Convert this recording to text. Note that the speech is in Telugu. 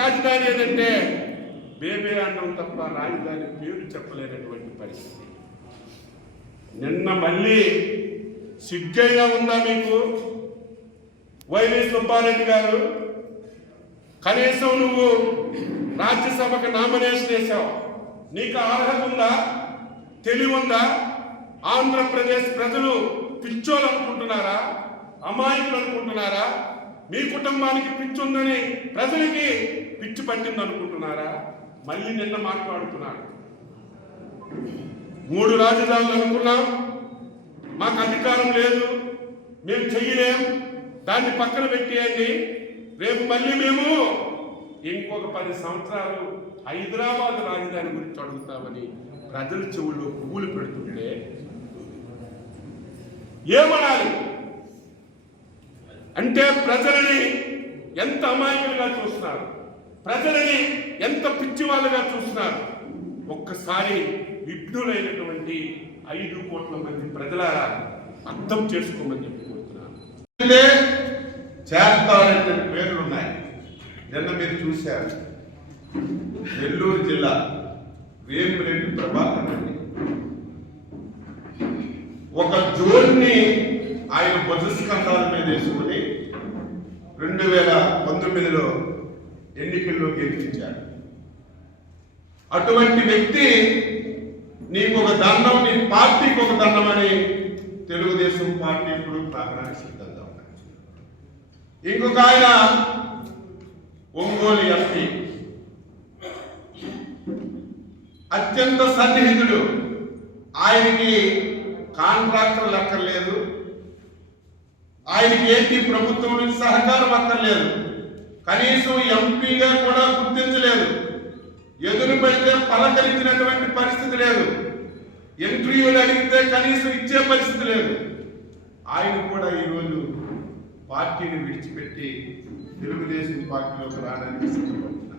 రాజధాని ఏదంటే బేబే అనడం తప్ప రాజధాని పేరు చెప్పలేనటువంటి పరిస్థితి. నిన్న మళ్ళీ సిగ్గైనా ఉందా మీకు? వైవి సుబ్బారెడ్డి గారు, కనీసం నువ్వు రాజ్యసభకు నామినేషన్ వేసావు, నీకు అర్హత ఉందా? తెలివి ఉందా? ఆంధ్రప్రదేశ్ ప్రజలు పిచ్చోలు అనుకుంటున్నారా? అమాయకులు అనుకుంటున్నారా? మీ కుటుంబానికి పిచ్చి ఉందని ప్రజలకి పిచ్చి పట్టింది అనుకుంటున్నారా? మళ్ళీ నిన్న మాట్లాడుతున్నాడు, 3 రాజధానులు అనుకున్నాం, మాకు అధికారం లేదు, మేము చెయ్యలేం, దాన్ని పక్కన పెట్టేయండి, రేపు మళ్ళీ మేము ఇంకొక 10 సంవత్సరాలు హైదరాబాద్ రాజధాని గురించి అడుగుతామని ప్రజల చెవుల్లో పువ్వులు పెడుతుంటే ఏమనాలి? అంటే ప్రజలని ఎంత అమాయకులుగా చూస్తున్నారు, ప్రజలని ఎంత పిచ్చి వాళ్ళుగా చూస్తున్నారు. ఒక్కసారి విఘ్నులైనటువంటి 5 కోట్ల మంది ప్రజలారా అర్థం చేసుకోమని చెప్పి కోరుతున్నాను. చేస్తారంటే పేర్లు ఉన్నాయి. నిన్న మీరు చూశారు, నెల్లూరు జిల్లా వేమిరెడ్డి ప్రభాకర్ రెడ్డి ఒక జోన్ని ఆయన భుజస్కంధాల మీద వేసుకుని 2019లో ఎన్నికల్లో గెలిపించాడు. అటువంటి వ్యక్తి నీకు ఒక దండం, నీ పార్టీకి ఒక దండం అని తెలుగుదేశం పార్టీ ఇప్పుడు ప్రారంభానికి సిద్ధంగా ఉన్నాయి. ఇంకొక ఆయన ఒంగోలు ఎంపీ, అత్యంత సన్నిహితుడు, ఆయనకి కాంట్రాక్టర్లు అక్కర్లేదు, ఆయనకి ఏంటి ప్రభుత్వం నుంచి సహకారం అక్కర్లేదు, కనీసం ఎంపీగా కూడా గుర్తించలేదు, ఎదురు పెడితే పలకరించినటువంటి పరిస్థితి లేదు, ఇంటర్వ్యూలు అడిగితే కనీసం ఇచ్చే పరిస్థితి లేదు. ఆయన కూడా ఈరోజు పార్టీని విడిచిపెట్టి తెలుగుదేశం పార్టీలోకి రావడానికి సిద్ధపడ్డారు.